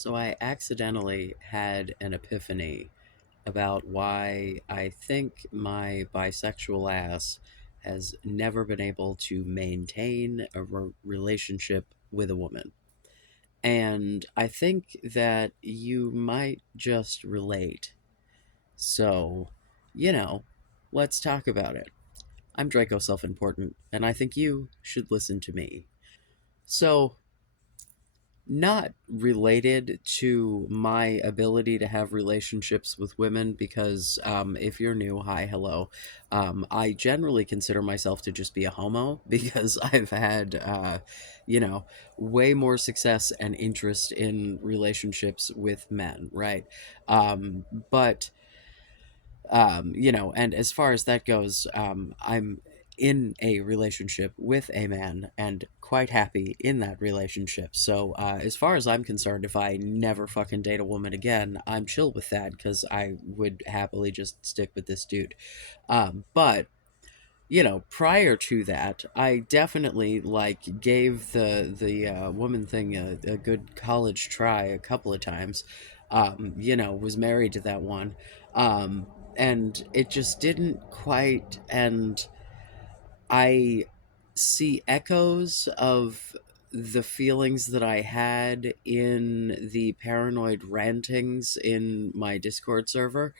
So I accidentally had an epiphany about why I think my bisexual ass has never been able to maintain a relationship with a woman. And I think that you might just relate. So, you know, let's talk about it. I'm Draco Self Important, and I think you should listen to me. So, not related to my ability to have relationships with women because if you're new, hi, hello. I generally consider myself to just be a homo because I've had, you know, way more success and interest in relationships with men, right? But and as far as that goes, I'm in a relationship with a man and quite happy in that relationship. So, as far as I'm concerned, if I never fucking date a woman again, I'm chill with that because I would happily just stick with this dude. But prior to that, I definitely like gave the woman thing a good college try a couple of times. Was married to that one, um, and it just didn't quite. And I see echoes of the feelings that I had in the paranoid rantings in my Discord server.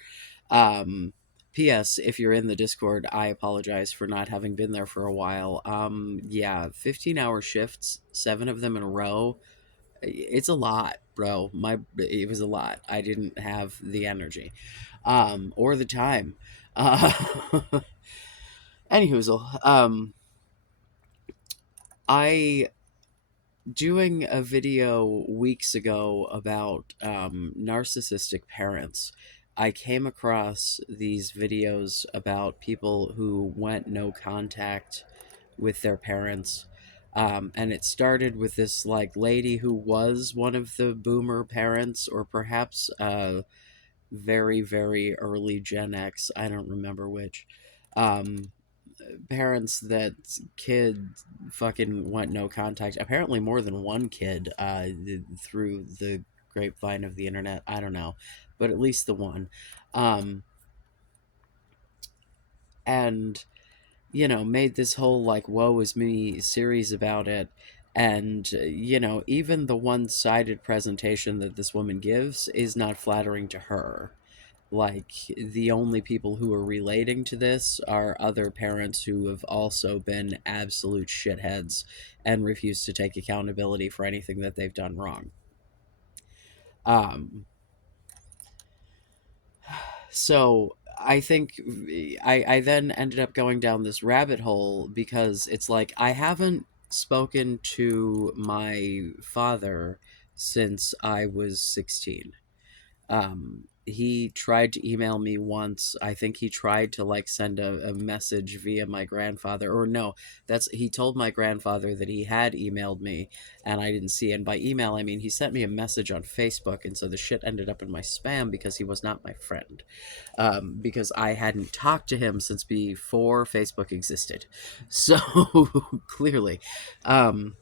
um, P.S. If you're in the Discord, I apologize for not having been there for a while. Yeah, 15-hour shifts, 7 of them in a row. It's a lot, bro. It was a lot. I didn't have the energy, or the time. Uh, Anywhoozle, I doing a video weeks ago about narcissistic parents. I came across these videos about people who went no contact with their parents. And it started with this like lady who was one of the boomer parents, or perhaps very, very early Gen X. I don't remember which. Um, Parents that kid fucking went no contact. Apparently, more than one kid through the grapevine of the internet. I don't know, but at least the one. Um, and made this whole like "woe is me" series about it. And even the one-sided presentation that this woman gives is not flattering to her. Like, the only people who are relating to this are other parents who have also been absolute shitheads and refuse to take accountability for anything that they've done wrong. Um, so I think I then ended up going down this rabbit hole because it's like I haven't spoken to my father since I was 16. He tried to email me once. I think he tried to like send a message via my grandfather, or no, that's he told my grandfather that he had emailed me and I didn't see. And by email, I mean he sent me a message on Facebook, and so the shit ended up in my spam because he was not my friend. Because I hadn't talked to him since before Facebook existed. So clearly, um,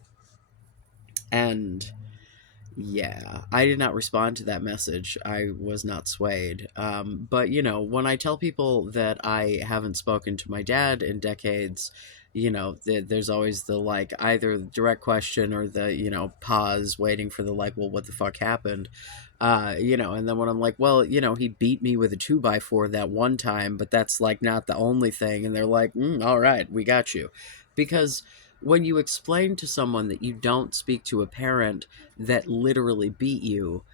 and yeah, I did not respond to that message. I was not swayed. But, when I tell people that I haven't spoken to my dad in decades, there's always the like either direct question or the, pause waiting for the like, well, what the fuck happened? And then when I'm like, well, he beat me with a 2x4 that one time, but that's like not the only thing. And they're like, all right, we got you. Because when you explain to someone that you don't speak to a parent that literally beat you,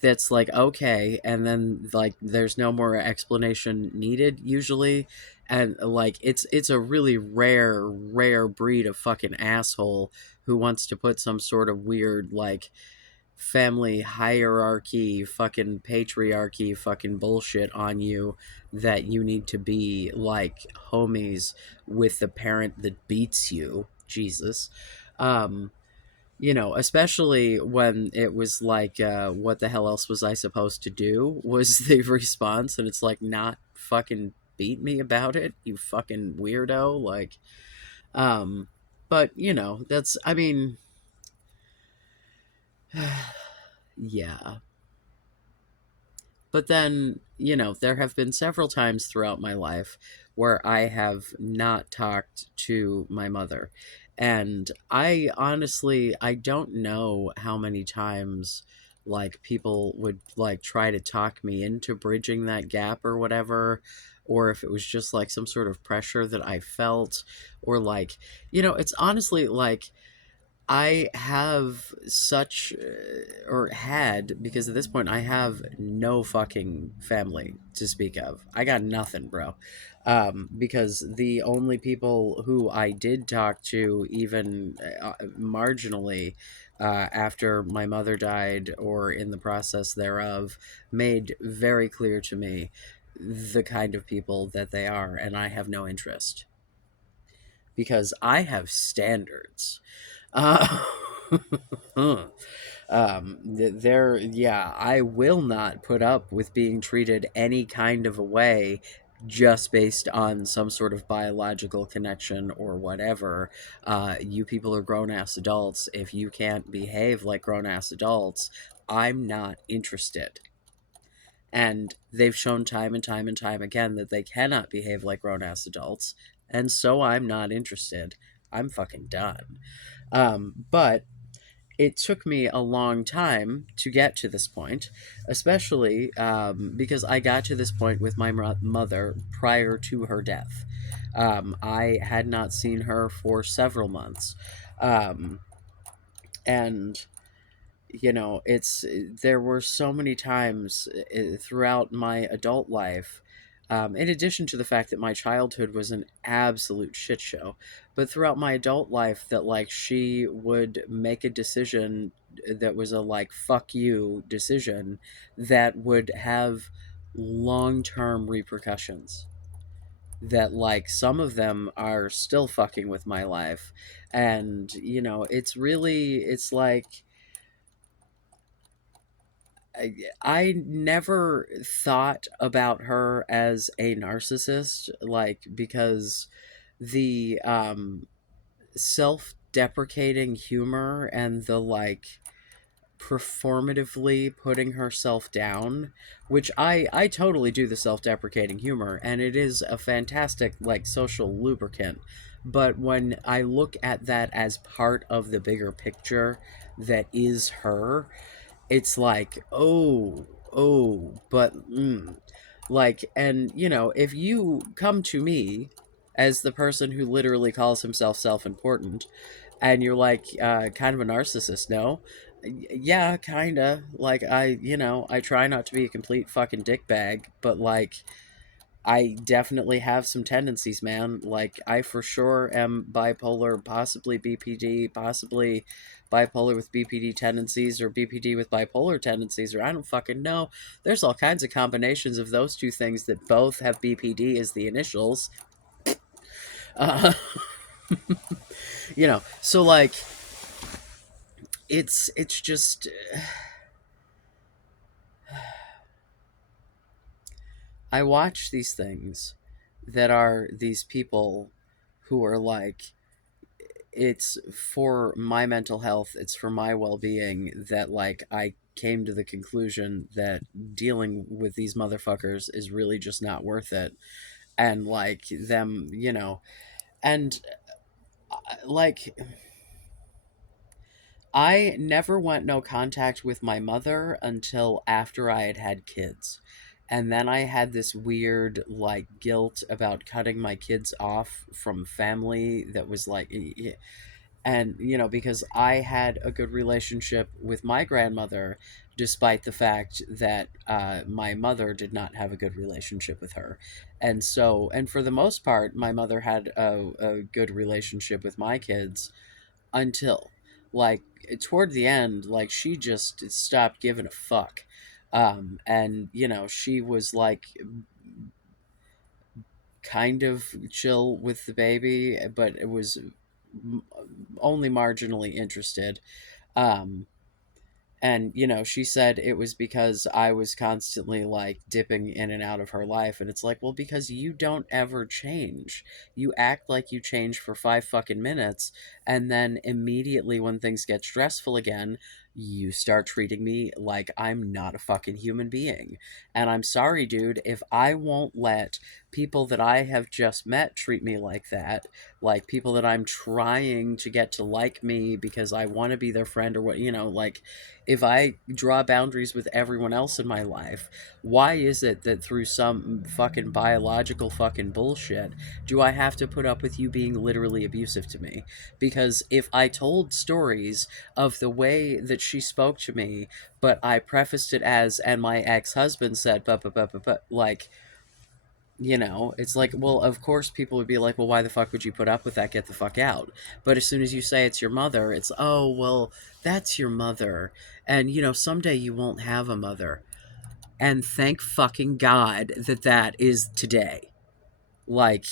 that's like okay, and then like there's no more explanation needed usually. And like it's a really rare breed of fucking asshole who wants to put some sort of weird like family hierarchy fucking patriarchy fucking bullshit on you, that you need to be like homies with the parent that beats you. Jesus. um Especially when it was like, what the hell else was I supposed to do? Was the response, and it's like, not fucking beat me about it, you fucking weirdo. Like, but that's, I mean, Yeah. But then, there have been several times throughout my life where I have not talked to my mother. And I don't know how many times like people would like try to talk me into bridging that gap or whatever, or if it was just like some sort of pressure that I felt, or like, it's honestly like I have such, or had, because at this point I have no fucking family to speak of. I got nothing, bro. Because the only people who I did talk to, even marginally, after my mother died or in the process thereof, made very clear to me the kind of people that they are, and I have no interest because I have standards. Uh, yeah, I will not put up with being treated any kind of a way just based on some sort of biological connection or whatever. You people are grown ass adults. If you can't behave like grown ass adults, I'm not interested. And they've shown time and time and time again that they cannot behave like grown ass adults. And so I'm not interested. I'm fucking done. But it took me a long time to get to this point, especially because I got to this point with my mother prior to her death. I had not seen her for several months. Um, and it's there were so many times throughout my adult life, in addition to the fact that my childhood was an absolute shit show, but throughout my adult life that like she would make a decision that was a like fuck you decision that would have long-term repercussions, that like some of them are still fucking with my life. And it's like I never thought about her as a narcissist, like, because the self deprecating humor and the like performatively putting herself down, which I totally do the self deprecating humor, and it is a fantastic, like, social lubricant. But when I look at that as part of the bigger picture that is her, it's like, but like, and if you come to me as the person who literally calls himself self-important, and you're like, kind of a narcissist, no? Yeah, kinda. Like, I try not to be a complete fucking dickbag, but like, I definitely have some tendencies, man. Like, I for sure am bipolar, possibly BPD, possibly bipolar with BPD tendencies, or BPD with bipolar tendencies, or I don't fucking know. There's all kinds of combinations of those two things that both have BPD as the initials. Uh, so like, it's just, I watch these things that are these people who are like, it's for my mental health, it's for my well-being, that like I came to the conclusion that dealing with these motherfuckers is really just not worth it. And like them, and like, I never went no contact with my mother until after I had had kids. And then I had this weird, like, guilt about cutting my kids off from family that was like, and because I had a good relationship with my grandmother, despite the fact that my mother did not have a good relationship with her. And for the most part my mother had a good relationship with my kids until like toward the end, like she just stopped giving a fuck. And she was like kind of chill with the baby, but it was m- only marginally interested. Um, and she said it was because I was constantly like dipping in and out of her life, and it's like, well, because you don't ever change. You act like you change for 5 fucking minutes, and then immediately when things get stressful again, you start treating me like I'm not a fucking human being. And I'm sorry, dude, if I won't let people that I have just met treat me like that, like people that I'm trying to get to like me because I want to be their friend or what, like if I draw boundaries with everyone else in my life, why is it that through some fucking biological fucking bullshit do I have to put up with you being literally abusive to me? Because if I told stories of the way that she spoke to me, but I prefaced it as, and my ex husband said, but, like, it's like, well, of course people would be like, well, why the fuck would you put up with that? Get the fuck out. But as soon as you say it's your mother, it's, oh, well, that's your mother. And, someday you won't have a mother. And thank fucking God that that is today. Like,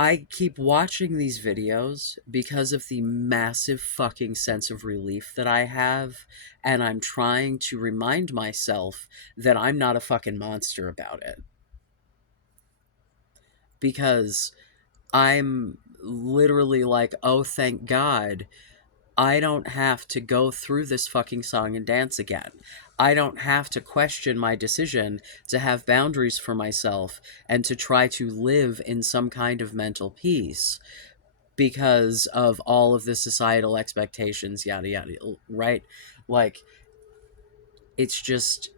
I keep watching these videos because of the massive fucking sense of relief that I have, and I'm trying to remind myself that I'm not a fucking monster about it. Because I'm literally like, oh, thank God, I don't have to go through this fucking song and dance again. I don't have to question my decision to have boundaries for myself and to try to live in some kind of mental peace because of all of the societal expectations, yada yada, right? Like, it's just,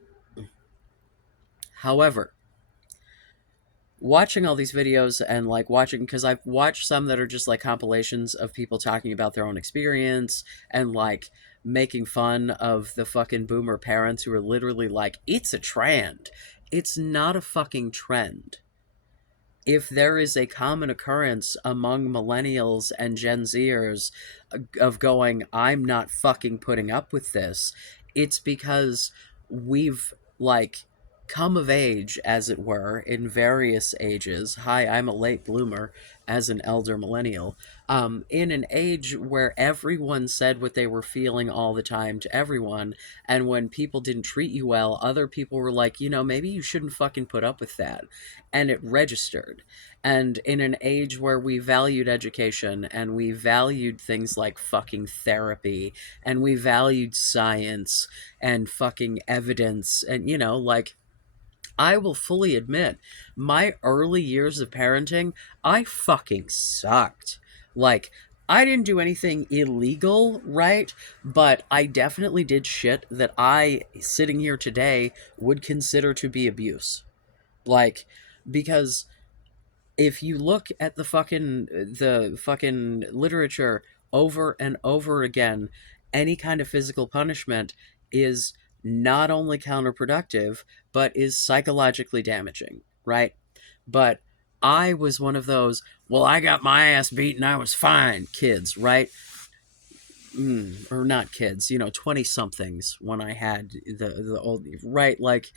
however, watching all these videos and like watching, because I've watched some that are just like compilations of people talking about their own experience and like making fun of the fucking boomer parents who are literally like, it's a trend. It's not a fucking trend. If there is a common occurrence among millennials and Gen Zers of going, I'm not fucking putting up with this, it's because we've, like, come of age, as it were, in various ages. Hi, I'm a late bloomer as an elder millennial. In an age where everyone said what they were feeling all the time to everyone, and when people didn't treat you well, other people were like, maybe you shouldn't fucking put up with that. And it registered. And in an age where we valued education and we valued things like fucking therapy and we valued science and fucking evidence, and like, I will fully admit, my early years of parenting, I fucking sucked. Like, I didn't do anything illegal, right? But I definitely did shit that I, sitting here today, would consider to be abuse. Like, because if you look at the fucking literature over and over again, any kind of physical punishment is not only counterproductive but is psychologically damaging, right? But I was one of those, well, I got my ass beaten, I was fine kids, right? Or not kids, 20 somethings when I had the old, right? Like,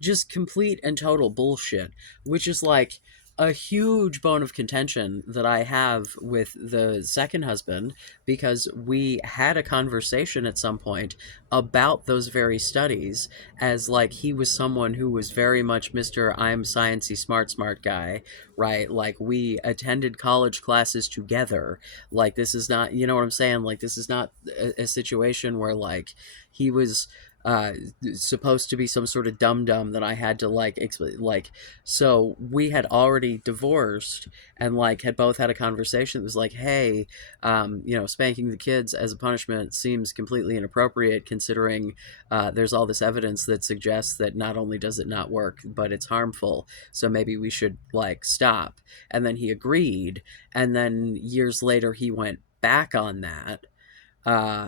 just complete and total bullshit, which is like a huge bone of contention that I have with the second husband, because we had a conversation at some point about those very studies, as like he was someone who was very much Mr. I'm sciencey smart guy, right? Like, we attended college classes together. Like, this is not, you know what I'm saying? Like, this is not a situation where like he was uh supposed to be some sort of dum dum that I had to like explain. Like, so we had already divorced and like had both had a conversation that was like, hey, spanking the kids as a punishment seems completely inappropriate, considering there's all this evidence that suggests that not only does it not work but it's harmful, so maybe we should like stop. And then he agreed, and then years later he went back on that,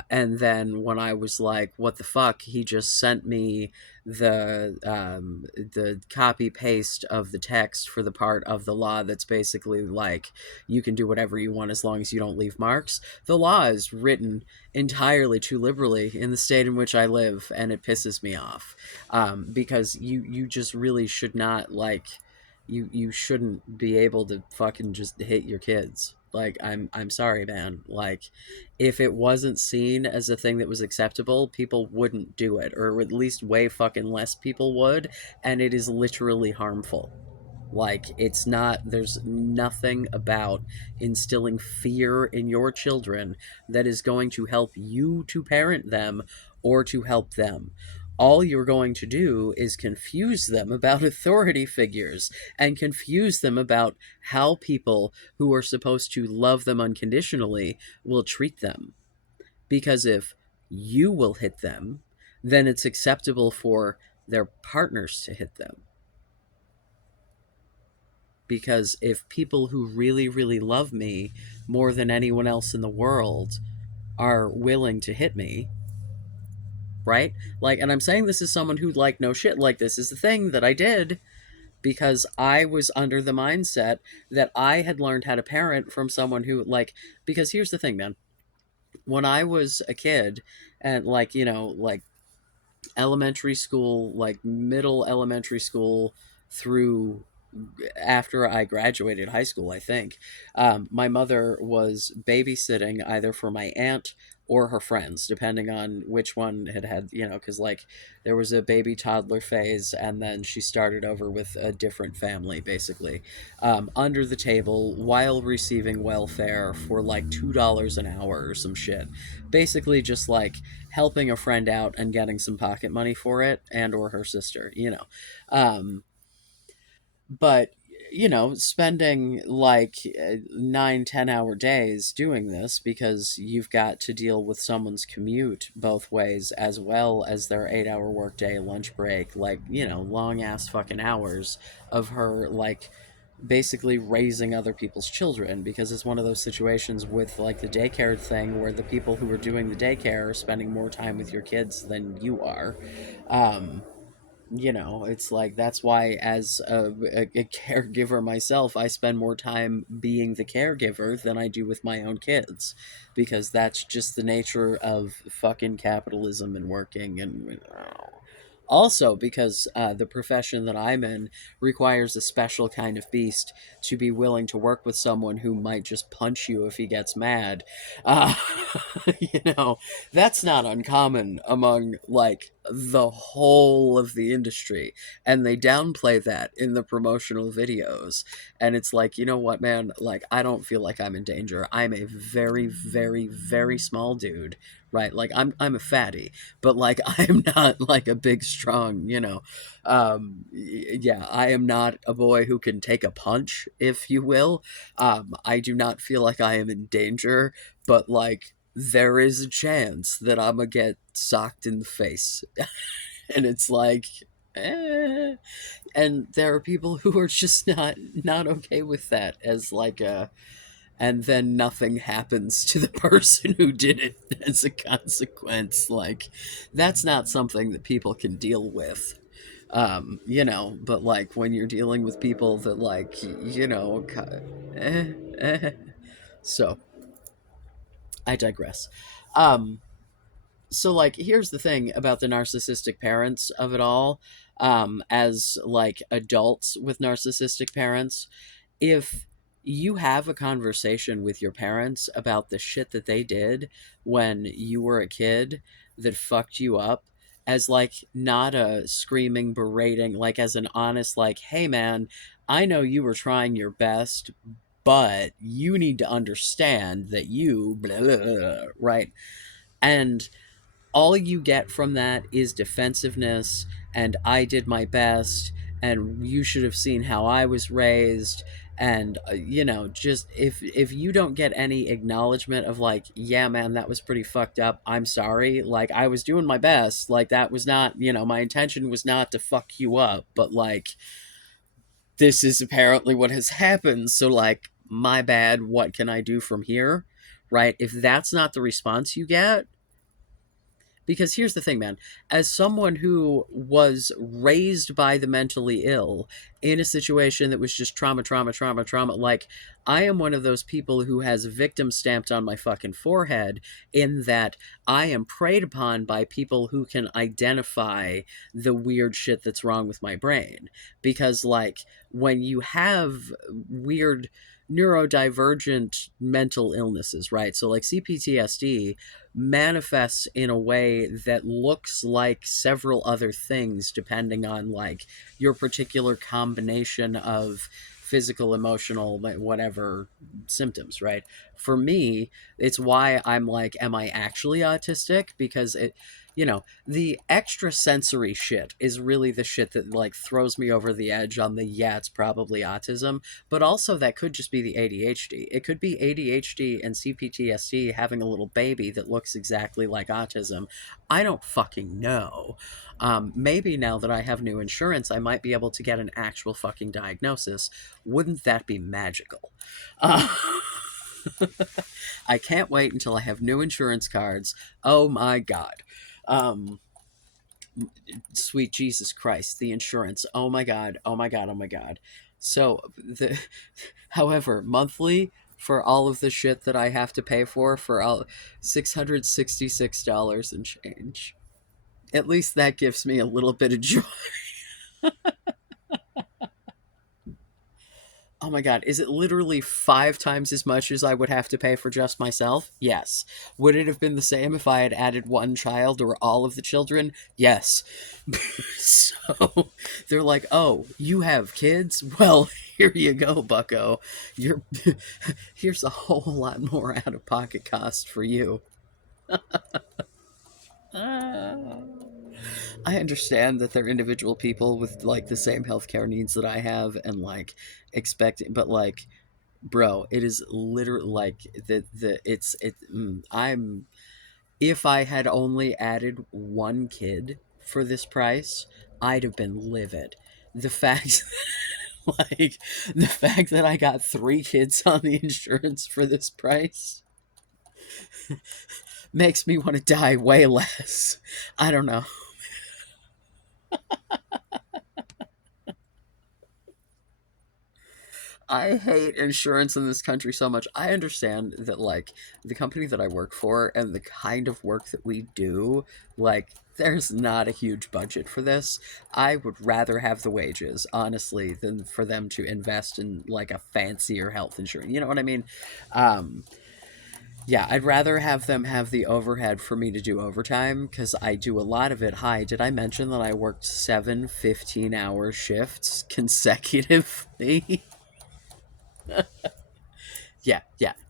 and then when I was like, "What the fuck?" he just sent me the copy paste of the text for the part of the law that's basically like, you can do whatever you want as long as you don't leave marks. The law is written entirely too liberally in the state in which I live, and it pisses me off, because you just really should not, like, you shouldn't be able to fucking just hit your kids. Like, I'm sorry, man. Like, if it wasn't seen as a thing that was acceptable, people wouldn't do it, or at least way fucking less people would, and it is literally harmful. Like, it's not, there's nothing about instilling fear in your children that is going to help you to parent them or to help them. All you're going to do is confuse them about authority figures and confuse them about how people who are supposed to love them unconditionally will treat them. Because if you will hit them, then it's acceptable for their partners to hit them. Because if people who really, really love me more than anyone else in the world are willing to hit me, right? Like, and I'm saying this as someone who, like, no shit, like, this is the thing that I did because I was under the mindset that I had learned how to parent from someone who, like, because here's the thing, man. When I was a kid, and, like, like, elementary school, like, middle elementary school through after I graduated high school, I think. My mother was babysitting either for my aunt or her friends, depending on which one had, because, like, there was a baby toddler phase, and then she started over with a different family, basically, under the table while receiving welfare for like $2 an hour or some shit. Basically, just like helping a friend out and getting some pocket money for it, and or her sister. But spending like 9-10 hour days doing this because you've got to deal with someone's commute both ways as well as their 8-hour workday, lunch break, like, long ass fucking hours of her, like, basically raising other people's children, because it's one of those situations with, like, the daycare thing where the people who are doing the daycare are spending more time with your kids than you are. um it's like, that's why, as a caregiver myself, I spend more time being the caregiver than I do with my own kids, because that's just the nature of fucking capitalism and working. And also because the profession that I'm in requires a special kind of beast to be willing to work with someone who might just punch you if he gets mad. uh, you know that's not uncommon among, like, the whole of the industry, and they downplay that in the promotional videos. And it's like, you know what, man, like, I don't feel like I'm in danger. I'm a very, very, very small dude, right? Like, I'm a fatty, but, like, I'm not like a big strong, yeah, I am not a boy who can take a punch, if you will. I do not feel like I am in danger, but, like, there is a chance that I'm gonna get socked in the face. And it's like, eh. And there are people who are just not okay with that, as like a, and then nothing happens to the person who did it as a consequence. Like, that's not something that people can deal with. But, like, when you're dealing with people that, like, eh, eh. So I digress. um so, like, here's the thing about the narcissistic parents of it all. As, like, adults with narcissistic parents, if you have a conversation with your parents about the shit that they did when you were a kid that fucked you up, as, like, not a screaming berating, like, as an honest, like, hey man, I know you were trying your best, but you need to understand that you blah, blah, blah, right? And all you get from that is defensiveness, and I did my best, and you should have seen how I was raised. And just, if you don't get any acknowledgement of, like, yeah man, that was pretty fucked up, I'm sorry, like, I was doing my best, like, that was not, my intention was not to fuck you up, but, like, this is apparently what has happened, so, like, my bad, what can I do from here, right? If that's not the response you get, because here's the thing, man. As someone who was raised by the mentally ill in a situation that was just trauma, trauma, trauma, trauma, like, I am one of those people who has victim stamped on my fucking forehead, in that I am preyed upon by people who can identify the weird shit that's wrong with my brain. Because, like, when you have weird neurodivergent mental illnesses, right? So, like, CPTSD, manifests in a way that looks like several other things depending on like your particular combination of physical, emotional, whatever symptoms, right? For me, it's why I'm like, am I actually autistic? Because it, the extra sensory shit is really the shit that like throws me over the edge on the, yeah, it's probably autism, but also that could just be the ADHD. It could be ADHD and CPTSD having a little baby that looks exactly like autism. I don't fucking know. Maybe now that I have new insurance, I might be able to get an actual fucking diagnosis. Wouldn't that be magical? Uh, I can't wait until I have new insurance cards. Oh my god. Um, Sweet Jesus Christ, the insurance. Oh my god. Oh my god. Oh my god. So the however, monthly for all of the shit that I have to pay for all $666 and change. At least that gives me a little bit of joy. Oh my god, is it literally 5 times as much as I would have to pay for just myself? Yes. Would it have been the same if I had added one child or all of the children? Yes. So they're like, "Oh, you have kids? Well, here you go, bucko. You're here's a whole lot more out of pocket cost for you." Ah. I understand that they're individual people with like the same healthcare needs that I have and like expecting, but like, bro, it is literally like the it's it. I'm if I had only added one kid for this price, I'd have been livid. The fact, like, the fact that I got 3 kids on the insurance for this price makes me want to die way less. I don't know. I hate insurance in this country so much. I understand that, like, the company that I work for and the kind of work that we do, like, there's not a huge budget for this. I would rather have the wages, honestly, than for them to invest in, like, a fancier health insurance. You know what I mean? Um, yeah, I'd rather have them have the overhead for me to do overtime because I do a lot of it. Hi, did I mention that I worked 7 15-hour shifts consecutively? Yeah,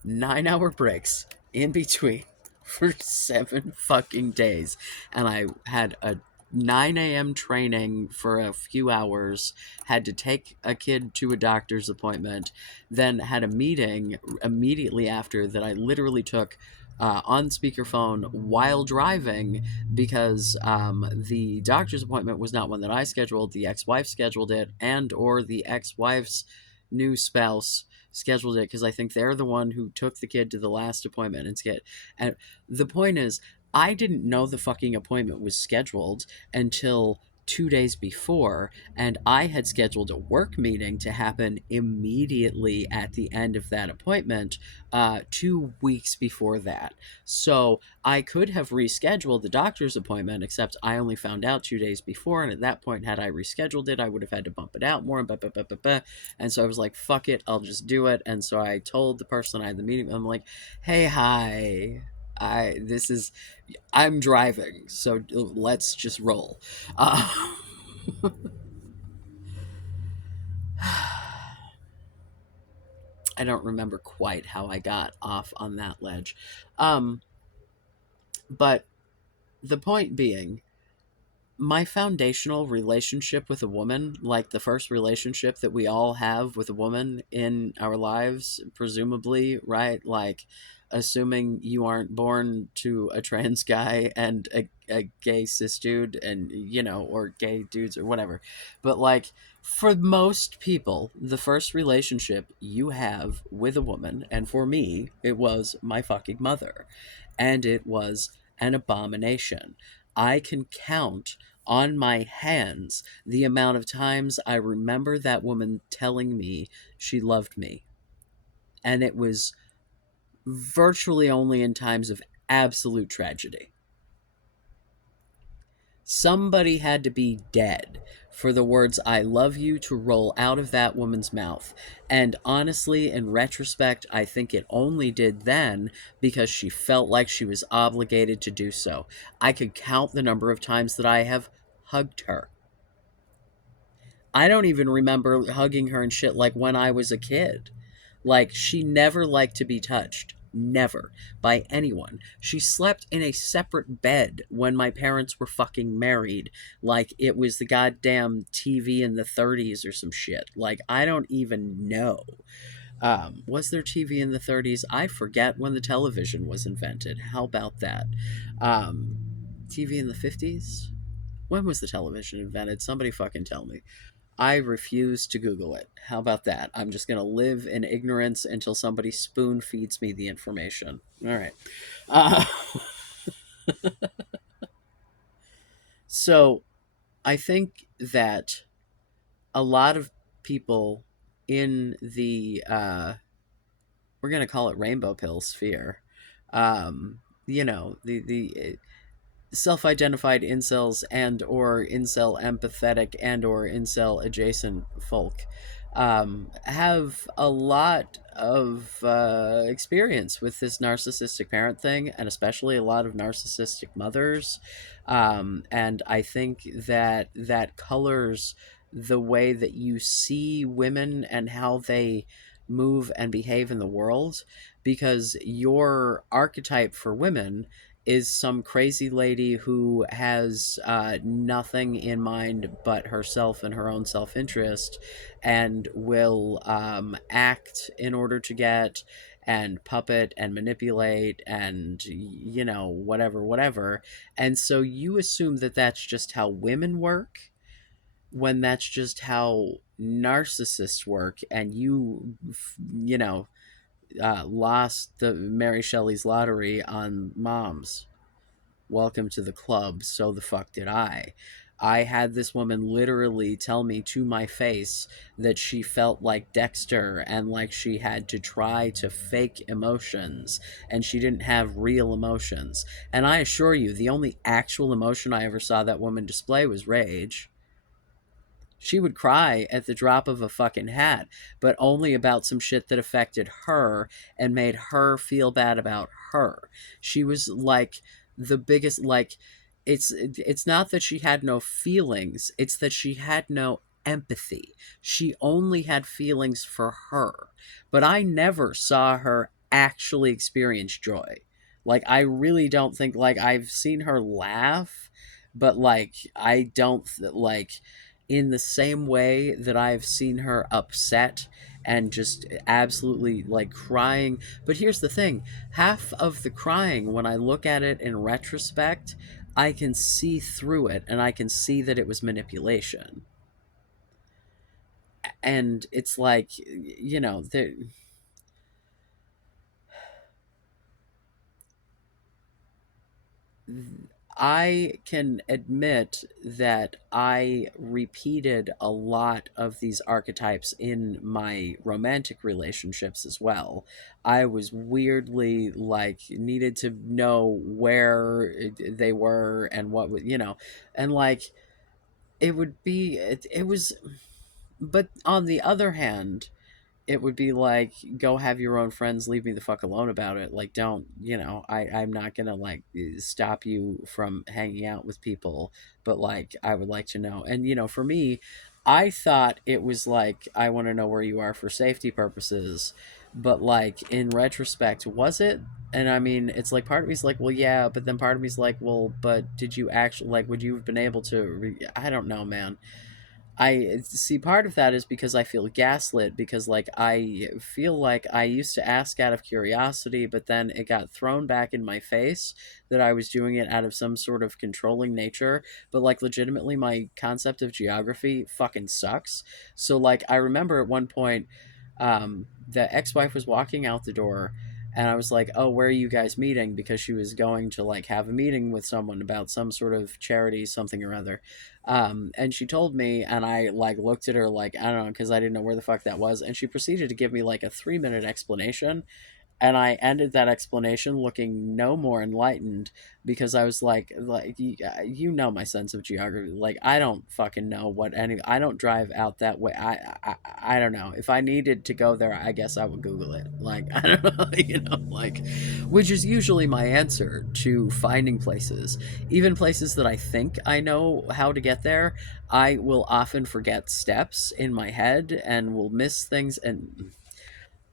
9 hour breaks in between for 7 fucking days. And I had a 9 a.m. training for a few hours, had to take a kid to a doctor's appointment, then had a meeting immediately after that I literally took on speakerphone while driving because the doctor's appointment was not one that I scheduled. The ex-wife scheduled it, and or the ex-wife's new spouse scheduled it because I think they're the one who took the kid to the last appointment and the point is I didn't know the fucking appointment was scheduled until 2 days before, and I had scheduled a work meeting to happen immediately at the end of that appointment 2 weeks before that. So I could have rescheduled the doctor's appointment, except I only found out 2 days before, and at that point, had I rescheduled it, I would have had to bump it out more, and so I was like, fuck it, I'll just do it. And so I told the person I had the meeting, I'm like, hey, hi. I'm driving, so let's just roll. Uh, I don't remember quite how I got off on that ledge. Um, but the point being, my foundational relationship with a woman, like the first relationship that we all have with a woman in our lives, presumably, right? Like, assuming you aren't born to a trans guy and a gay cis dude, and, or gay dudes or whatever. But, like, for most people, the first relationship you have with a woman, and for me, it was my fucking mother. And it was an abomination. I can count on my hands the amount of times I remember that woman telling me she loved me. And it was virtually only in times of absolute tragedy. Somebody had to be dead for the words "I love you" to roll out of that woman's mouth. And honestly, in retrospect, I think it only did then because she felt like she was obligated to do so. I could count the number of times that I have hugged her. I don't even remember hugging her and shit like when I was a kid. Like, she never liked to be touched. Never. By anyone. She slept in a separate bed when my parents were fucking married. Like, it was the goddamn TV in the 30s or some shit. Like, I don't even know. Was there TV in the 30s? I forget when the television was invented. How about that? Um, TV in the 50s? When was the television invented? Somebody fucking tell me. I refuse to Google it. How about that? I'm just going to live in ignorance until somebody spoon feeds me the information. All right. Uh, so I think that a lot of people in the, we're going to call it rainbow pill sphere, um, the self-identified incels and or incel empathetic and or incel adjacent folk have a lot of experience with this narcissistic parent thing, and especially a lot of narcissistic mothers. And I think that that colors the way that you see women and how they move and behave in the world, because your archetype for women is some crazy lady who has nothing in mind but herself and her own self interest, and will act in order to get, and puppet and manipulate and, whatever, whatever. And so you assume that that's just how women work, when that's just how narcissists work, and you know, lost the Mary Shelley's lottery on moms. Welcome to the club. So the fuck did I. I had this woman literally tell me to my face that she felt like Dexter and like she had to try to fake emotions and she didn't have real emotions. And I assure you, the only actual emotion I ever saw that woman display was rage. She would cry at the drop of a fucking hat, but only about some shit that affected her and made her feel bad about her. She was like the biggest, like, it's not that she had no feelings, it's that she had no empathy. She only had feelings for her. But I never saw her actually experience joy. Like, I really don't think, like, I've seen her laugh, but like I don't like, in the same way that I've seen her upset and just absolutely like crying. But here's the thing, half of the crying, when I look at it in retrospect, I can see through it and I can see that it was manipulation. And it's like, there. I can admit that I repeated a lot of these archetypes in my romantic relationships as well. I was weirdly like needed to know where they were and what would, and like it would be, it was, but on the other hand, it would be like, go have your own friends, leave me the fuck alone about it. Like, don't, I'm not gonna like stop you from hanging out with people, but like I would like to know. And for me, I thought it was like, I want to know where you are for safety purposes, but like in retrospect, was it? And I mean, it's like part of me's like, well, yeah, but then part of me's like, well, but did you actually, like, would you have been able to I don't know, man. I see, part of that is because I feel gaslit, because like I feel like I used to ask out of curiosity, but then it got thrown back in my face that I was doing it out of some sort of controlling nature. But like legitimately my concept of geography fucking sucks. So like I remember at one point, the ex-wife was walking out the door, and I was like, oh, where are you guys meeting? Because she was going to like have a meeting with someone about some sort of charity, something or other. And she told me, and I like looked at her like, I don't know, because I didn't know where the fuck that was. And she proceeded to give me like a 3-minute explanation. And I ended that explanation looking no more enlightened, because I was like you know my sense of geography. Like, I don't fucking know what any. I don't drive out that way. I don't know. If I needed to go there, I guess I would Google it. Like, I don't know, like, which is usually my answer to finding places, even places that I think I know how to get there. I will often forget steps in my head and will miss things, and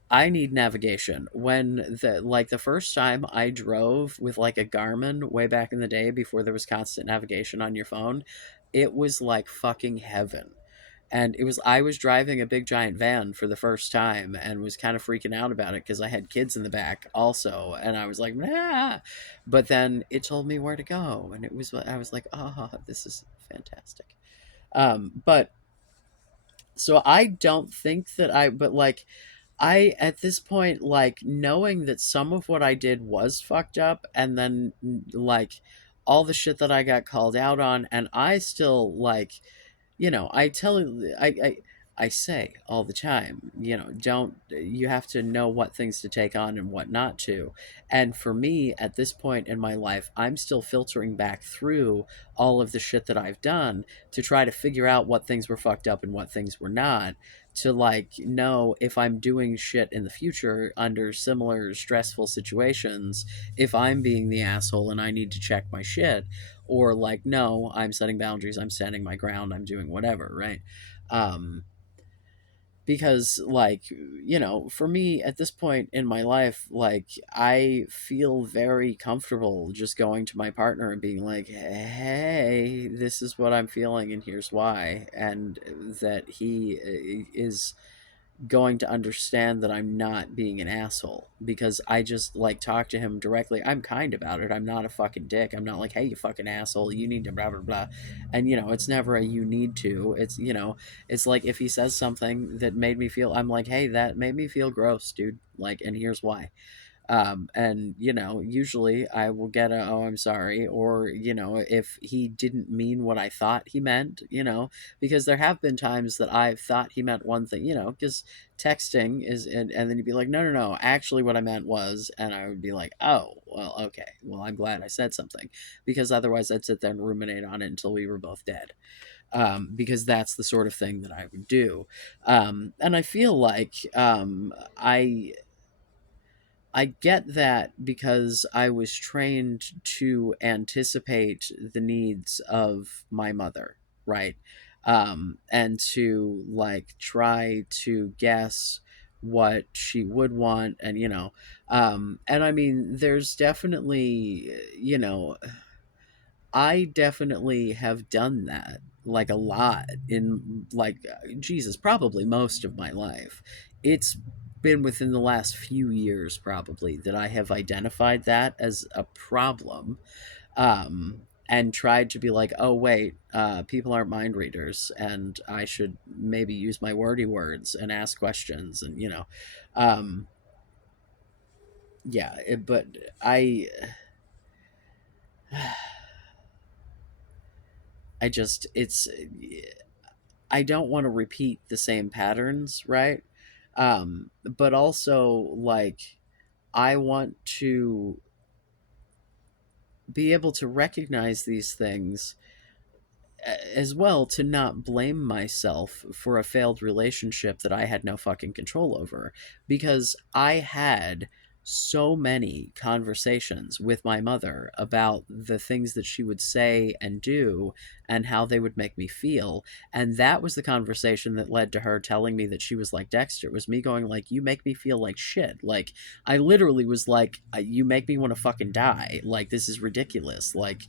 I need navigation. When the first time I drove with like a Garmin way back in the day before there was constant navigation on your phone, it was like fucking heaven. And it was I was driving a big giant van for the first time and was kind of freaking out about it because I had kids in the back also, and I was like, nah. But then it told me where to go, and I was like, oh, this is fantastic. But so I don't think that but like, I, at this point, like, knowing that some of what I did was fucked up, and then like all the shit that I got called out on, and I still like, I tell I say all the time, don't you have to know what things to take on and what not to. And for me, at this point in my life, I'm still filtering back through all of the shit that I've done to try to figure out what things were fucked up and what things were not, to like know if I'm doing shit in the future under similar stressful situations, if I'm being the asshole and I need to check my shit, or like, no, I'm setting boundaries, I'm standing my ground, I'm doing whatever, right? um because, like, for me at this point in my life, like, I feel very comfortable just going to my partner and being like, hey, this is what I'm feeling and here's why, and that he is going to understand that I'm not being an asshole, because I just like talk to him directly. I'm kind about it. I'm not a fucking dick. I'm not like, hey, you fucking asshole, you need to blah blah blah. And it's never a you need to. It's like, if he says something that made me feel, I'm like, hey, that made me feel gross, dude. Like, and here's why. And usually I will get a, oh, I'm sorry, or if he didn't mean what I thought he meant, because there have been times that I've thought he meant one thing, because texting is, and then you'd be like, no, no, no, actually what I meant was, and I would be like, oh, well, okay, well, I'm glad I said something, because otherwise I'd sit there and ruminate on it until we were both dead. Because that's the sort of thing that I would do. And I feel like, I get that because I was trained to anticipate the needs of my mother, right? And to like try to guess what she would want, and and I mean, there's definitely, I definitely have done that, like, a lot in, like, Jesus, probably most of my life. It's been within the last few years, probably, that I have identified that as a problem, and tried to be like, oh, wait, people aren't mind readers, and I should maybe use my wordy words and ask questions, and, um, yeah, but I just, I don't want to repeat the same patterns, right? But also, like, I want to be able to recognize these things as well, to not blame myself for a failed relationship that I had no fucking control over, because I had so many conversations with my mother about the things that she would say and do and how they would make me feel, and that was the conversation that led to her telling me that she was like Dexter. It was me going like, you make me feel like shit. Like, I literally was like, you make me want to fucking die. Like, this is ridiculous. Like,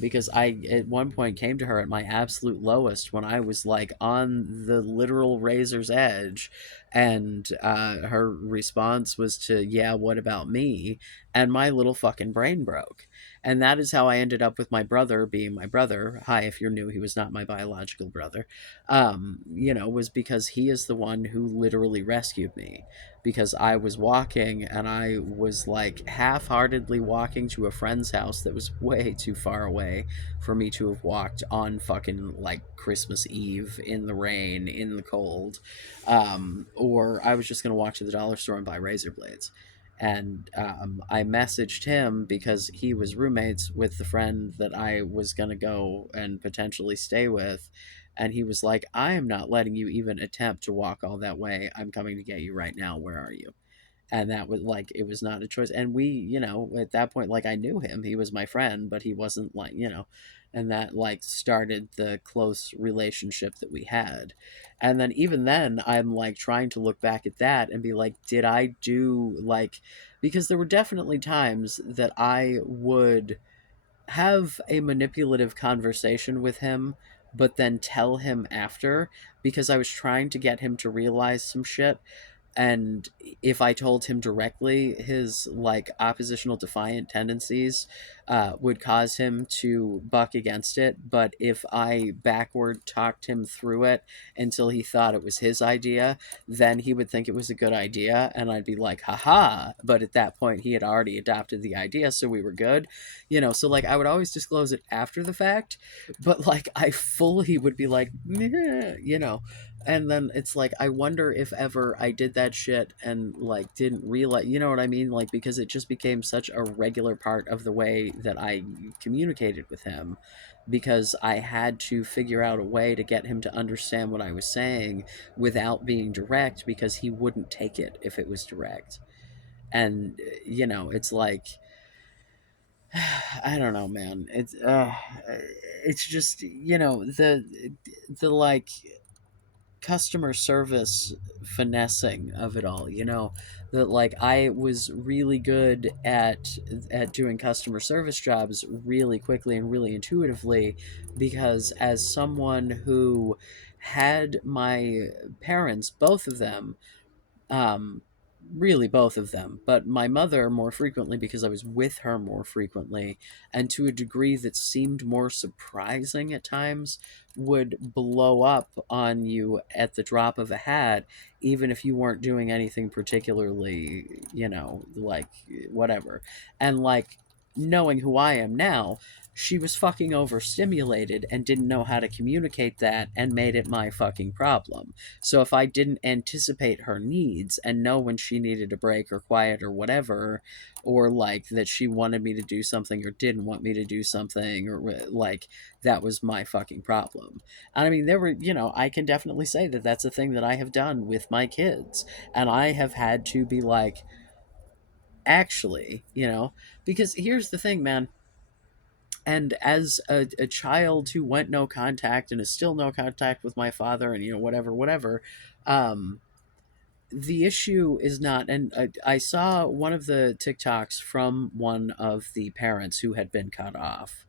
because I at one point came to her at my absolute lowest, when I was like on the literal razor's edge, and her response was to, yeah, what about me? And my little fucking brain broke. And that is how I ended up with my brother being my brother. Hi, if you're new, he was not my biological brother. Was because he is the one who literally rescued me, because I was walking, and I was like half-heartedly walking to a friend's house that was way too far away for me to have walked on fucking like Christmas Eve in the rain, in the cold, or I was just gonna walk to the dollar store and buy razor blades. And I messaged him because he was roommates with the friend that I was going to go and potentially stay with. And he was like, I am not letting you even attempt to walk all that way. I'm coming to get you right now. Where are you? And that was like, it was not a choice. And we, at that point, like, I knew him, he was my friend, but he wasn't, like, and that like started the close relationship that we had. And then even then I'm like trying to look back at that and be like, did I do like, because there were definitely times that I would have a manipulative conversation with him, but then tell him after, because I was trying to get him to realize some shit. And if I told him directly, his like oppositional defiant tendencies would cause him to buck against it. But if I backward talked him through it until he thought it was his idea, then he would think it was a good idea, and I'd be like, haha. But at that point he had already adopted the idea, so we were good. So like I would always disclose it after the fact, but like I fully would be like, meh, and then it's like, I wonder if ever I did that shit and like didn't realize, you know what I mean? Like, because it just became such a regular part of the way that I communicated with him, because I had to figure out a way to get him to understand what I was saying without being direct, because he wouldn't take it if it was direct. And it's like, I don't know, man. It's just, the like customer service finessing of it all, that like I was really good at doing customer service jobs really quickly and really intuitively, because as someone who had my parents, both of them, um, really both of them, but my mother more frequently because I was with her more frequently, and to a degree that seemed more surprising at times, would blow up on you at the drop of a hat, even if you weren't doing anything particularly, like whatever. And like, knowing who I am now, she was fucking overstimulated and didn't know how to communicate that, and made it my fucking problem. So if I didn't anticipate her needs and know when she needed a break or quiet or whatever, or like that she wanted me to do something or didn't want me to do something, or like, that was my fucking problem. And I mean, there were, I can definitely say that that's a thing that I have done with my kids. And I have had to be like, actually, because here's the thing, man. And as a child who went no contact and is still no contact with my father, and whatever, whatever, um, the issue is not, and I saw one of the TikToks from one of the parents who had been cut off,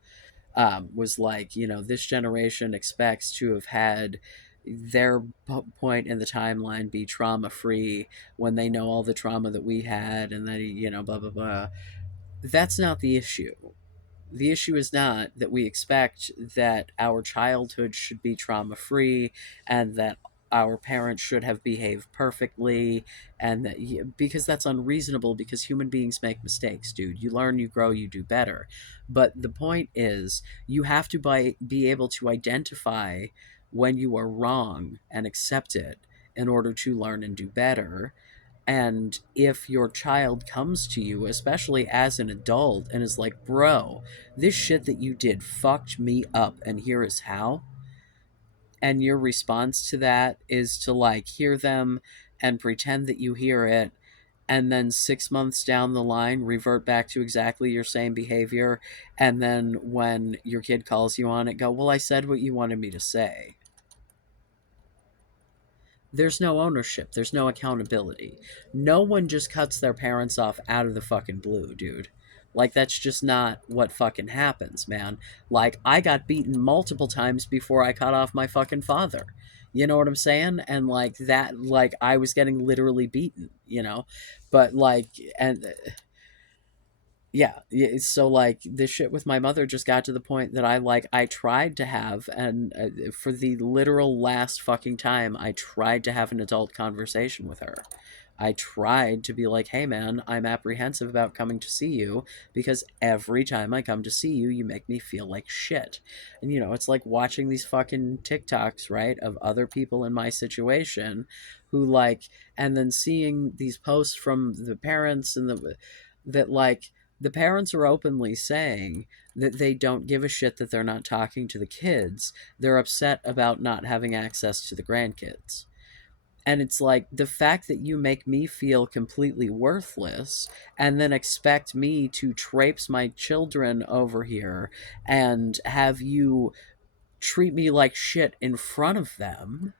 was like, this generation expects to have had their point in the timeline be trauma free when they know all the trauma that we had, and that, blah blah blah. That's not the issue. The issue is not that we expect that our childhood should be trauma free, and that our parents should have behaved perfectly, and that, because that's unreasonable, because human beings make mistakes, dude. You learn, you grow, you do better. But the point is, you have to be able to identify when you are wrong and accept it in order to learn and do better. And if your child comes to you, especially as an adult, and is like, bro, this shit that you did fucked me up, and here is how, and your response to that is to like hear them and pretend that you hear it, and then 6 months down the line revert back to exactly your same behavior, and then when your kid calls you on it, go, well, I said what you wanted me to say. There's no ownership. There's no accountability. No one just cuts their parents off out of the fucking blue, dude. Like, that's just not what fucking happens, man. Like, I got beaten multiple times before I cut off my fucking father. You know what I'm saying? And like that, like, I was getting literally beaten, But like, and yeah, so like this shit with my mother just got to the point that I tried to have, and for the literal last fucking time, I tried to have an adult conversation with her. I tried to be like, hey man, I'm apprehensive about coming to see you because every time I come to see you, you make me feel like shit. And it's like watching these fucking TikToks, right, of other people in my situation who like, and then seeing these posts from the parents and that like, the parents are openly saying that they don't give a shit that they're not talking to the kids. They're upset about not having access to the grandkids. And it's like the fact that you make me feel completely worthless and then expect me to traipse my children over here and have you treat me like shit in front of them,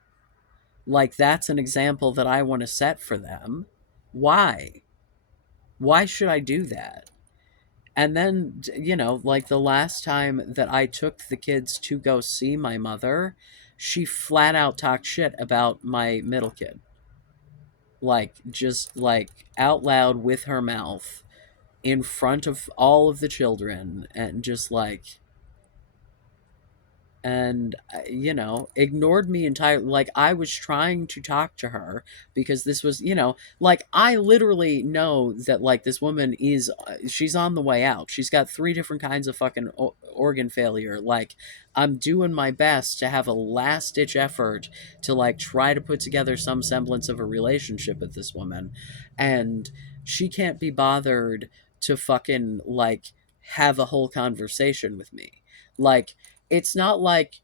like that's an example that I want to set for them. Why? Why should I do that? And then, like the last time that I took the kids to go see my mother, she flat out talked shit about my middle kid. Like, just like out loud with her mouth in front of all of the children, and just like, and ignored me entirely. Like, I was trying to talk to her because this was, like, I literally know that like this woman is she's on the way out. She's got 3 different kinds of fucking organ failure. Like, I'm doing my best to have a last ditch effort to like try to put together some semblance of a relationship with this woman, and she can't be bothered to fucking like have a whole conversation with me. Like, it's not like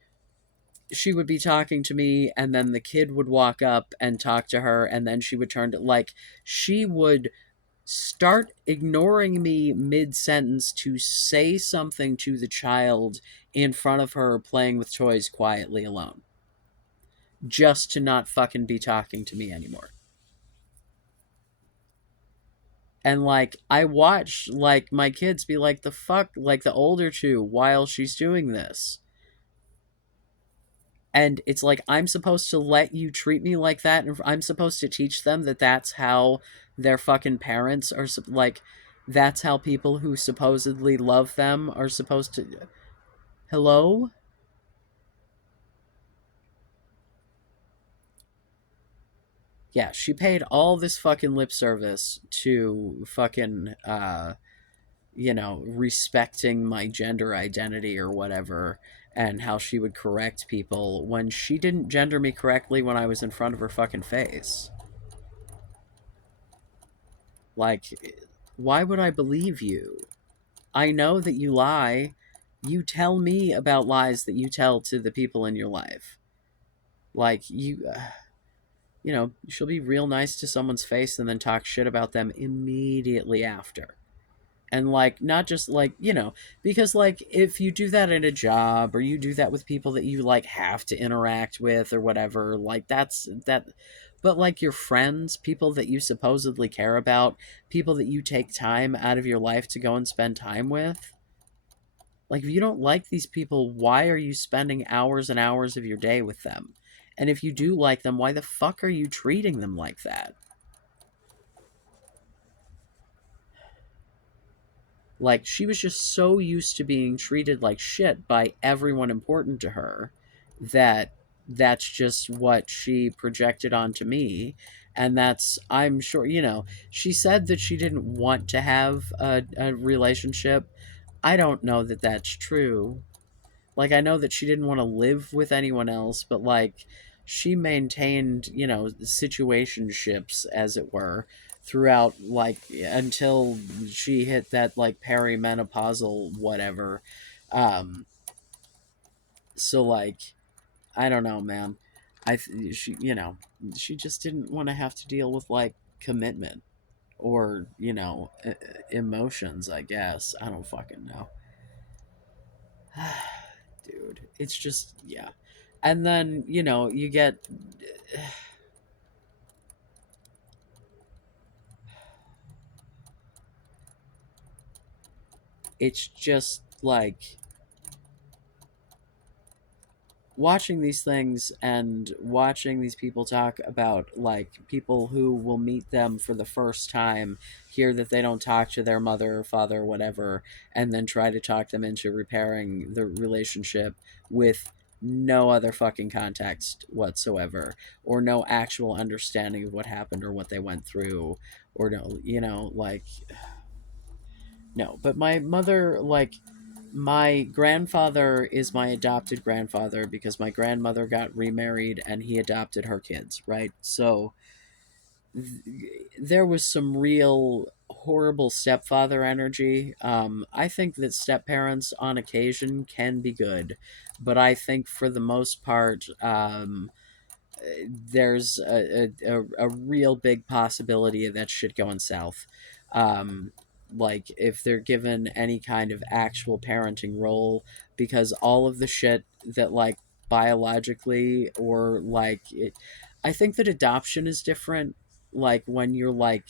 she would be talking to me and then the kid would walk up and talk to her and then she would turn to, like, she would start ignoring me mid sentence to say something to the child in front of her playing with toys quietly alone, just to not fucking be talking to me anymore. And like, I watch like my kids be like, the fuck, like the older two, while she's doing this. And it's like, I'm supposed to let you treat me like that, and I'm supposed to teach them that that's how their fucking parents are, like, that's how people who supposedly love them are supposed to. Hello? Yeah, she paid all this fucking lip service to fucking respecting my gender identity or whatever, and how she would correct people when she didn't gender me correctly when I was in front of her fucking face. Like, why would I believe you? I know that you lie. You tell me about lies that you tell to the people in your life. Like, she'll be real nice to someone's face and then talk shit about them immediately after. And like, not just like, because like, if you do that in a job or you do that with people that you like have to interact with or whatever, like, that's that. But like, your friends, people that you supposedly care about, people that you take time out of your life to go and spend time with, like, if you don't like these people, why are you spending hours and hours of your day with them? And if you do like them, why the fuck are you treating them like that? Like, she was just so used to being treated like shit by everyone important to her that that's just what she projected onto me. And that's, I'm sure, she said that she didn't want to have a relationship. I don't know that that's true. Like, I know that she didn't want to live with anyone else, but like, she maintained, situationships, as it were, throughout, like, until she hit that like perimenopausal whatever. Um, so like, I don't know, man. She, she just didn't want to have to deal with like commitment or emotions. I guess I don't fucking know. Dude, it's just, yeah. And then you get, it's just like watching these things and watching these people talk about like people who will meet them for the first time, hear that they don't talk to their mother or father or whatever, and then try to talk them into repairing the relationship with no other fucking context whatsoever, or no actual understanding of what happened or what they went through, or no, like, no. But my mother, like, my grandfather is my adopted grandfather because my grandmother got remarried and he adopted her kids, right? So there was some real horrible stepfather energy. I think that step parents on occasion can be good, but I think for the most part, there's a real big possibility of that shit going south. Um, like, if they're given any kind of actual parenting role, because all of the shit that, like, biologically or like it, I think that adoption is different. Like, when you're like,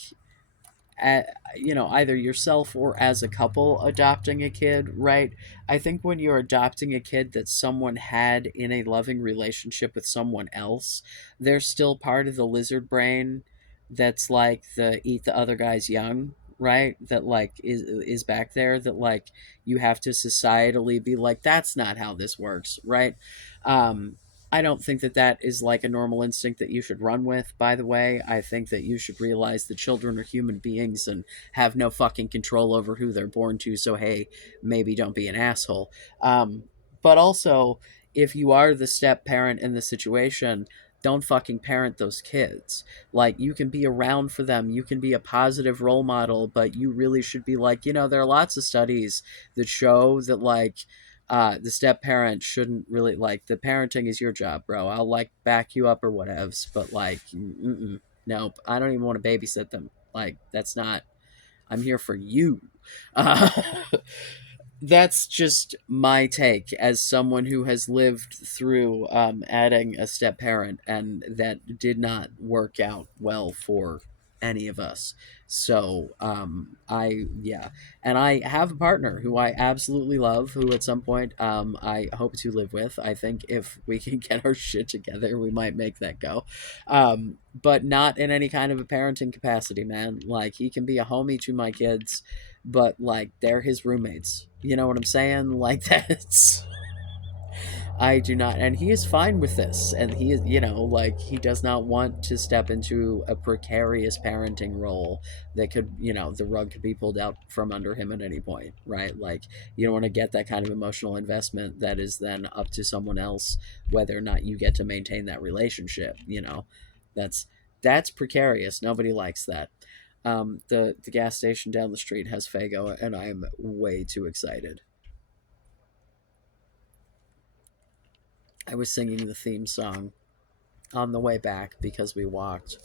at, either yourself or as a couple adopting a kid, right? I think when you're adopting a kid that someone had in a loving relationship with someone else, they're still part of the lizard brain that's like the eat the other guy's young, right? That, like, is back there, that, like, you have to societally be like, that's not how this works, right? um I don't think that that is like a normal instinct that you should run with, by the way. I think that you should realize that children are human beings and have no fucking control over who they're born to. So, hey, maybe don't be an asshole. But also, if you are the step parent in the situation, don't fucking parent those kids. Like, you can be around for them, you can be a positive role model, but you really should be like, there are lots of studies that show that, like, the step parent shouldn't really, like, the parenting is your job, bro. I'll, like, back you up or whatevs, but, like, nope, I don't even want to babysit them. Like, that's not. I'm here for you. Uh, that's just my take as someone who has lived through adding a step parent, and that did not work out well for any of us. So, yeah. And I have a partner who I absolutely love, who at some point I hope to live with. I think if we can get our shit together, we might make that go. But not in any kind of a parenting capacity, man. Like, he can be a homie to my kids, but, like, they're his roommates. You know what I'm saying? Like, that's. I do not, and he is fine with this, and he is, like, he does not want to step into a precarious parenting role that could, the rug could be pulled out from under him at any point, right? Like, you don't want to get that kind of emotional investment that is then up to someone else whether or not you get to maintain that relationship. That's that's precarious. Nobody likes that. The gas station down the street has Fago, and I am way too excited. I was singing the theme song on the way back because we walked.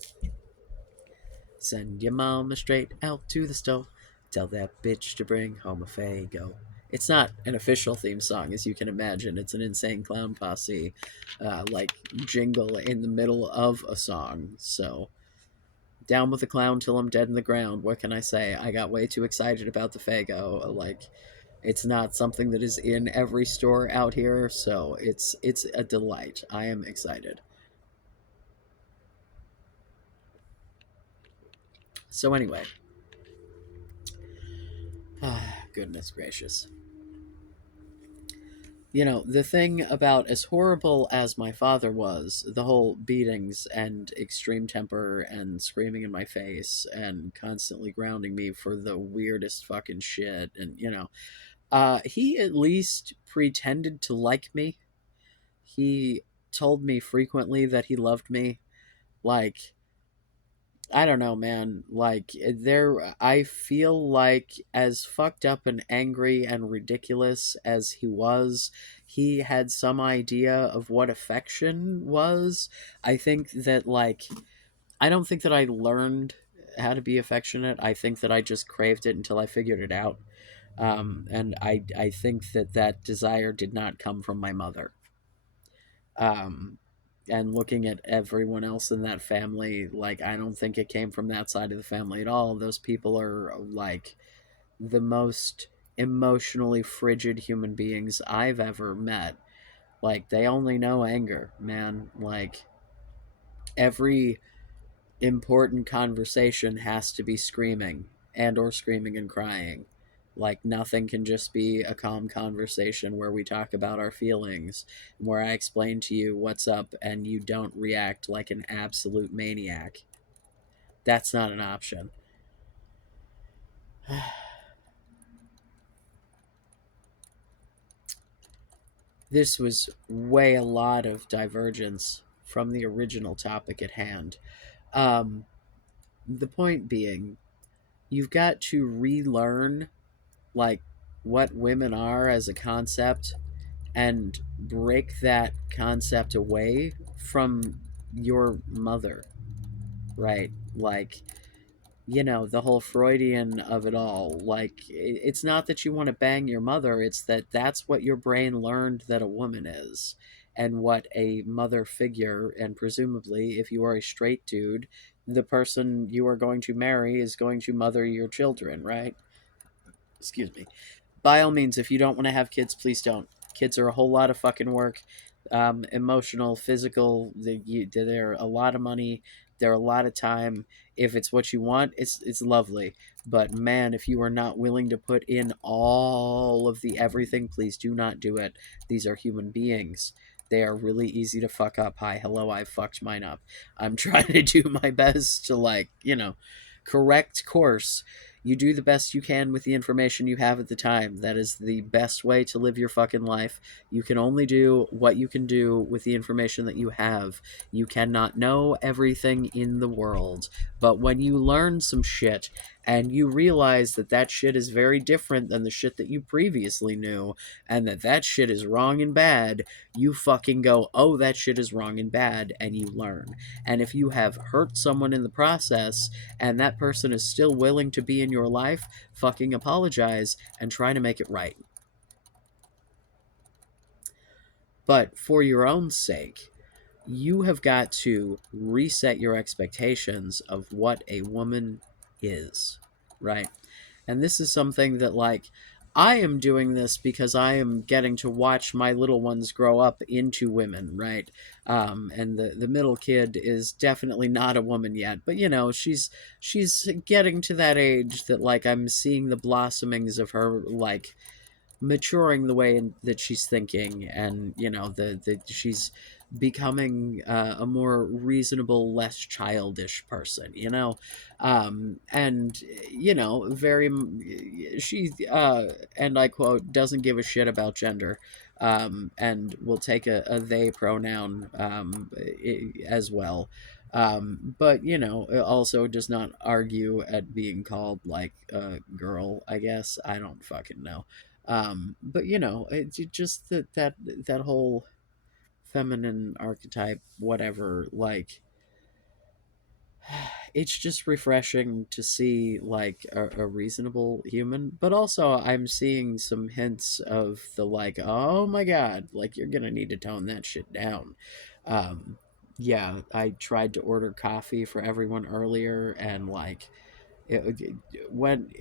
Send your mama straight out to the stove. Tell that bitch to bring home a Fago. It's not an official theme song, as you can imagine. It's an Insane Clown Posse, like, jingle in the middle of a song. So, down with the clown till I'm dead in the ground. What can I say? I got way too excited about the Fago. Like, it's not something that is in every store out here, so it's a delight. I am excited. So anyway, goodness gracious. The thing about, as horrible as my father was, the whole beatings and extreme temper and screaming in my face and constantly grounding me for the weirdest fucking shit, and, he at least pretended to like me. He told me frequently that he loved me. Like, I don't know, man. Like, I feel like, as fucked up and angry and ridiculous as he was, he had some idea of what affection was. I think that, like, I don't think that I learned how to be affectionate. I think that I just craved it until I figured it out. And I think that that desire did not come from my mother. Um, and looking at everyone else in that family, like, I don't think it came from that side of the family at all. Those people are, like, the most emotionally frigid human beings I've ever met. Like, they only know anger, man. Like, every important conversation has to be screaming, and or screaming and crying. Like, nothing can just be a calm conversation where we talk about our feelings, where I explain to you what's up and you don't react like an absolute maniac. That's not an option. This was way a lot of divergence from the original topic at hand. Um, the point being, you've got to relearn, like, what women are as a concept and break that concept away from your mother, right? Like, the whole Freudian of it all. Like, it's not that you want to bang your mother, it's that that's what your brain learned that a woman is, and what a mother figure, and presumably, if you are a straight dude, the person you are going to marry is going to mother your children, right? Excuse me. By all means, if you don't want to have kids, please don't. Kids are a whole lot of fucking work, emotional, physical. They're a lot of money. They're a lot of time. If it's what you want, it's lovely. But man, if you are not willing to put in all of the everything, please do not do it. These are human beings. They are really easy to fuck up. Hi, hello, I fucked mine up. I'm trying to do my best to, correct course. You do the best you can with the information you have at the time. That is the best way to live your fucking life. You can only do what you can do with the information that you have. You cannot know everything in the world. But when you learn some shit and you realize that that shit is very different than the shit that you previously knew, and that that shit is wrong and bad, you fucking go, oh, that shit is wrong and bad, and you learn. And if you have hurt someone in the process, and that person is still willing to be in your life, fucking apologize and try to make it right. But for your own sake, you have got to reset your expectations of what a woman is, right? And this is something that, like, I am doing this because I am getting to watch my little ones grow up into women, right? And the middle kid is definitely not a woman yet, but she's getting to that age that, like, I'm seeing the blossomings of her, like, maturing the way that she's thinking, and the she's becoming a more reasonable, less childish person, and very she and I quote, doesn't give a shit about gender, and will take a they pronoun, as well, but also does not argue at being called, like, a girl. I guess I don't fucking know. But it's just that whole feminine archetype, whatever. Like, it's just refreshing to see, like, a reasonable human. But also, I'm seeing some hints of the, like, oh my god, like, you're gonna need to tone that shit down. Um, yeah, I tried to order coffee for everyone earlier, and, like, it went,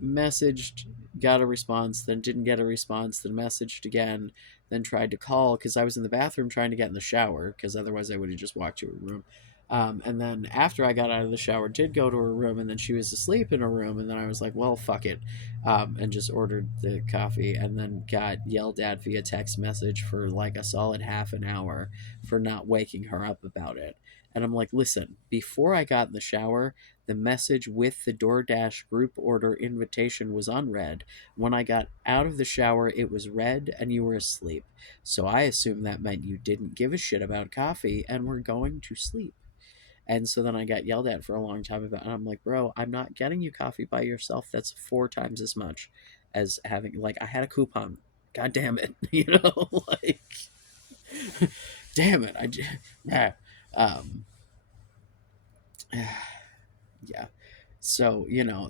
messaged, got a response, then didn't get a response, then messaged again, then tried to call because I was in the bathroom trying to get in the shower, because otherwise I would have just walked to her room. And then after I got out of the shower, did go to her room, and then she was asleep in her room, and then I was like, well, fuck it, and just ordered the coffee, and then got yelled at via text message for like a solid half an hour for not waking her up about it. And I'm like, listen, before I got in the shower, the message with the DoorDash group order invitation was unread. When I got out of the shower, it was read and you were asleep. So I assumed that meant you didn't give a shit about coffee and were going to sleep. And so then I got yelled at for a long time about it. And I'm like, bro, I'm not getting you coffee by yourself. That's 4 times as much as having, like, I had a coupon. God damn it. Like, damn it. Yeah. Um, yeah. So,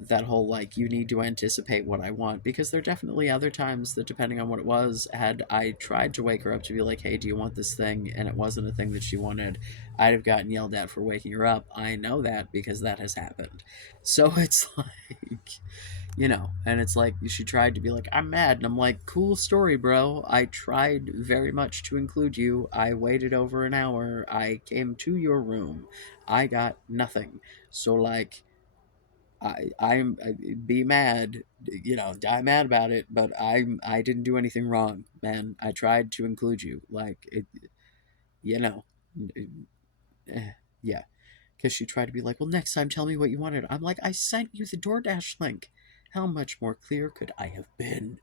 that whole, like, you need to anticipate what I want, because there are definitely other times that, depending on what it was, had I tried to wake her up to be like, hey, do you want this thing? And it wasn't a thing that she wanted, I'd have gotten yelled at for waking her up. I know that because that has happened. So it's like, and it's like, she tried to be like, I'm mad. And I'm like, cool story, bro. I tried very much to include you. I waited over an hour. I came to your room. I got nothing. So, like, I'm be mad, die mad about it, but I didn't do anything wrong, man. I tried to include you, like it, you know, eh, yeah. Because she tried to be like, well, next time tell me what you wanted. I'm like, I sent you the DoorDash link. How much more clear could I have been?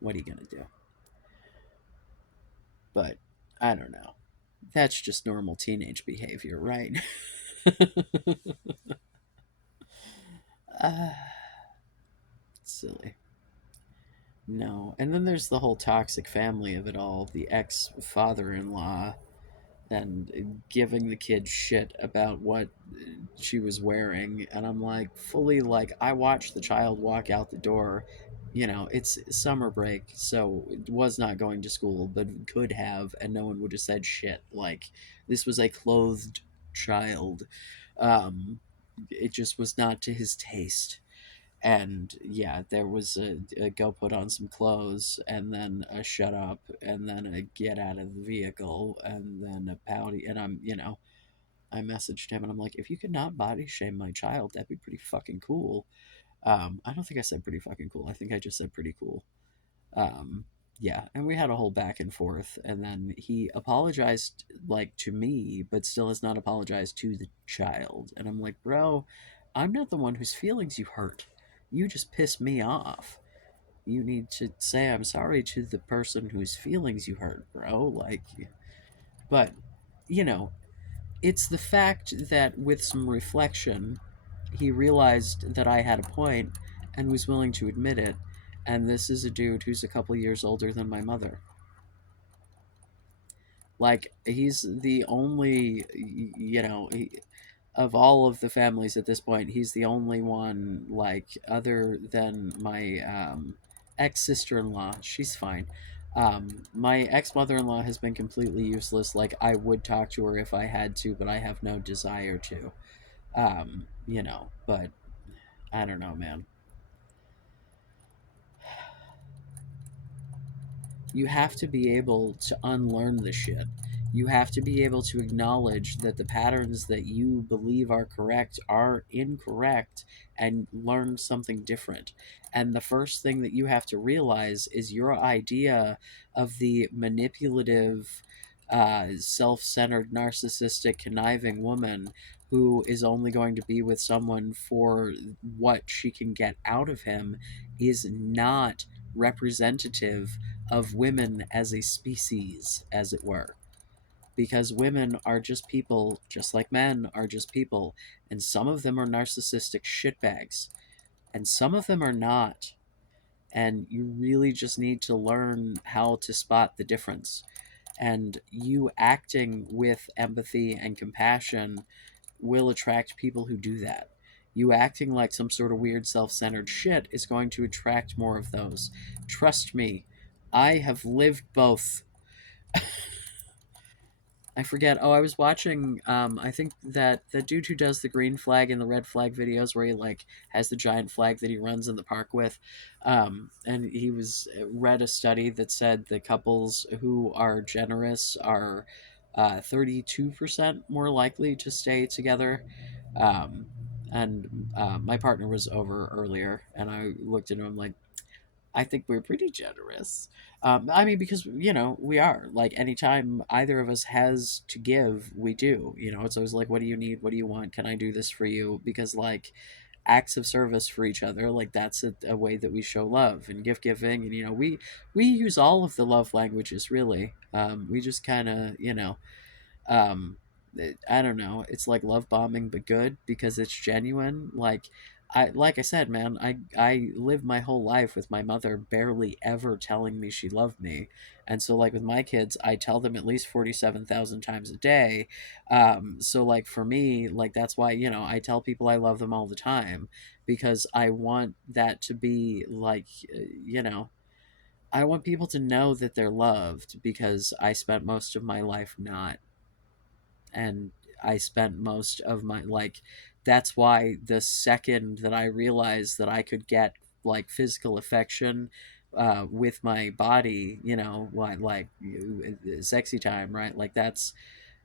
What are you gonna do? But I don't know. That's just normal teenage behavior, right? uh, silly. No. And then there's the whole toxic family of it all, the ex father in law, and giving the kid shit about what she was wearing. And I'm like, fully, like, I watched the child walk out the door. It's summer break, so it was not going to school, but could have, and no one would have said shit. Like, this was a clothed child. Um, it just was not to his taste. And yeah, there was a go put on some clothes, and then a shut up, and then a get out of the vehicle, and then a pouty. And I messaged him and I'm like, if you could not body shame my child, that'd be pretty fucking cool. I don't think I said pretty fucking cool. I think I just said pretty cool. Um, yeah, and we had a whole back and forth, and then he apologized, like, to me, but still has not apologized to the child. And I'm like, bro, I'm not the one whose feelings you hurt. You just piss me off. You need to say I'm sorry to the person whose feelings you hurt, bro. Like, but you know, it's the fact that with some reflection, he realized that I had a point and was willing to admit it. And this is a dude who's a couple years older than my mother. Like, he's the only, of all of the families at this point, he's the only one, like, other than my ex sister in law. She's fine. My ex mother in law has been completely useless. Like, I would talk to her if I had to, but I have no desire to. But I don't know, man. You have to be able to unlearn the shit. You have to be able to acknowledge that the patterns that you believe are correct are incorrect and learn something different. And the first thing that you have to realize is your idea of the manipulative, self centered, narcissistic, conniving woman who is only going to be with someone for what she can get out of him is not representative of women as a species, as it were. Because women are just people, just like men are just people. And some of them are narcissistic shitbags, and some of them are not. And you really just need to learn how to spot the difference. And you acting with empathy and compassion will attract people who do that. You acting like some sort of weird self centered shit is going to attract more of those. Trust me, I have lived both. I forget. Oh, I was watching. I think that the dude who does the green flag and the red flag videos, where he like has the giant flag that he runs in the park with, and he was read a study that said the couples who are generous are 32% more likely to stay together. Um, and my partner was over earlier, and I looked at him like, I think we're pretty generous. I mean, because we are, like, anytime either of us has to give, we do. It's always like, what do you need? What do you want? Can I do this for you? Because, like, acts of service for each other, like, that's a way that we show love and gift giving, and we use all of the love languages, really. We just kind of, um I don't know, it's like love bombing but good because it's genuine. Like I said, man, I lived my whole life with my mother barely ever telling me she loved me. And so, like, with my kids, I tell them at least 47,000 times a day. So, like, for me, like, that's why, I tell people I love them all the time, because I want that to be like, you know I want people to know that they're loved, because I spent most of my life not. And I spent most of my, like, that's why the second that I realized that I could get, like, physical affection with my body, what, like, sexy time, right? Like, that's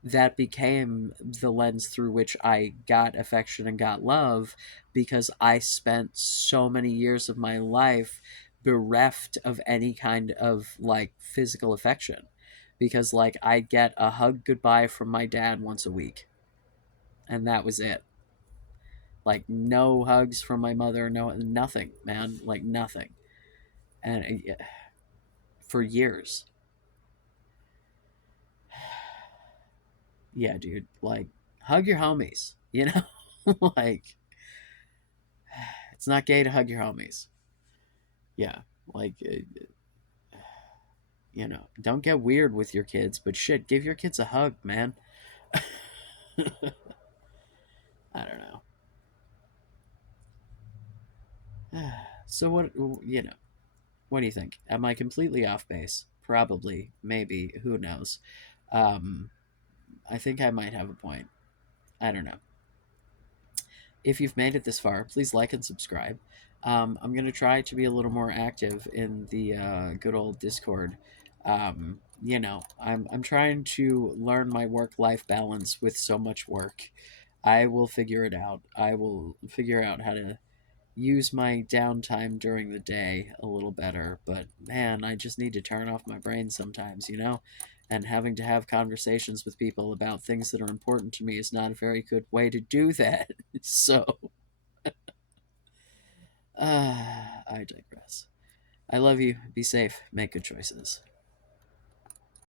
that became the lens through which I got affection and got love, because I spent so many years of my life bereft of any kind of like physical affection, because like I'd get a hug goodbye from my dad once a week, and that was it. Like no hugs from my mother, no nothing, man, like nothing. And for years. Yeah, dude, like hug your homies, you know? Like it's not gay to hug your homies. Yeah, like don't get weird with your kids, but shit, give your kids a hug, man. I don't know. So what, what do you think? Am I completely off base? Probably, maybe, who knows. Um I think I might have a point. I don't know. If you've made it this far, please like and subscribe. I'm going to try to be a little more active in the good old Discord. I'm trying to learn my work life balance with so much work. I will figure it out. I will figure out how to use my downtime during the day a little better. But man, I just need to turn off my brain sometimes, And having to have conversations with people about things that are important to me is not a very good way to do that. So, I digress. I love you. Be safe. Make good choices.